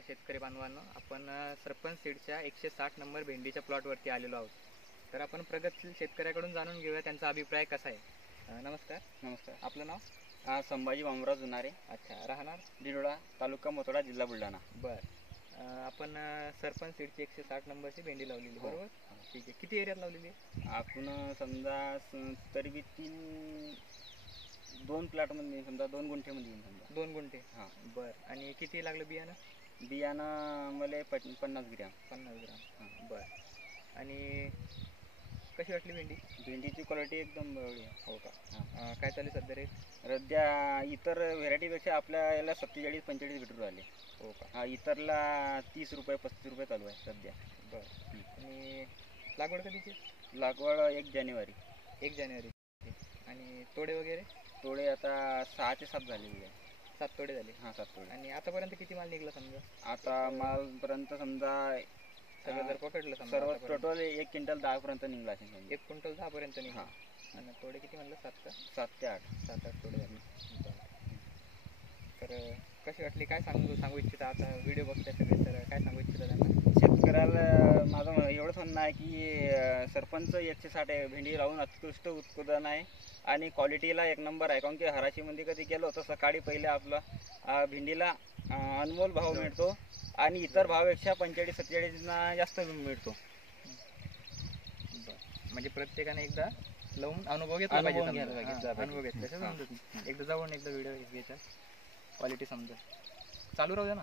शेतकरी बांधवांनो, आपण सरपंच सीडच्या 160 नंबर भेंडीच्या प्लॉटवरती आलेलो आहोत. तर आपण प्रगतशील शेतकऱ्याकडून जाणून घेऊया त्यांचा अभिप्राय कसा आहे. नमस्कार. नमस्कार. आपलं नाव? संभाजी वामराव जुनारे. अच्छा. राहणार? दिडोळा, तालुका मोतोडा, जिल्हा बुलढाणा. बरं. आपण सरपंच सीडची 160 नंबरची भेंडी लावलेली, हो. बरोबर? ठीक आहे. किती एरियात लावलेली आहे? आपण समजा तरी बी 2 प्लॉटमध्ये, समजा 2 गुंठेमध्ये येईल समजा. 2 गुंठे. हां. बरं. आणि किती लागलं बियाणं? बियाणं मला 50 ग्रॅम. 50 ग्राम. बरं. आणि कशी वाटली भेंडी? भेंडीची क्वालिटी एकदम बढिया. हो का? हां. काय चालू सध्या रेट? सध्या इतर व्हेरायटीपेक्षा आपल्या याला 47-45 भेटू राहिले. हो का? इतरला 30 रुपये 35 रुपये चालू आहे सध्या. बरं. आणि लागवड कधीची? लागवड 1 जानेवारी. 1 जानेवारी. आणि तोडे वगैरे? तोडे आता 6 ते 7 झालेले आहे. 7 तोडे झाले. हां, 7 तोडे. आणि आतापर्यंत किती माल निघला समजा? आता मालपर्यंत समजा सगळं जर पकडलं समजा सर्व आतापर्यंत? टोटल 1 क्विंटल 10 पर्यंत निघला असेल समजा. 1 क्विंटल 10 पर्यंत निघाला. हां. आणि तोडे किती म्हणलं? 7 का? 7 ते 8. 7-8 तोडे झाले. बरं. तर कशी वाटली? काय सांगू इच्छिता? आता व्हिडिओ बघताय सगळे, तर काय सांगू इच्छिता त्यांना? शेतकऱ्याला माझं एवढंच म्हणणं आहे की सरपंच 160 भेंडी लावून उत्कृष्ट उत्पादन आहे आणि क्वालिटीला 1 नंबर आहे. कारण की हराशीमध्ये कधी गेलो तर सकाळी पहिले आपला भेंडीला अनमोल भाव मिळतो आणि इतर भावापेक्षा 45-47 जास्त मिळतो. म्हणजे प्रत्येकाने एकदा लावून अनुभव घेतला पाहिजे. अनुभव घेतला. एकदा जाऊन एकदा व्हिडिओ घ्यायचा, क्वालिटी समजा. चालू राहू द्या ना.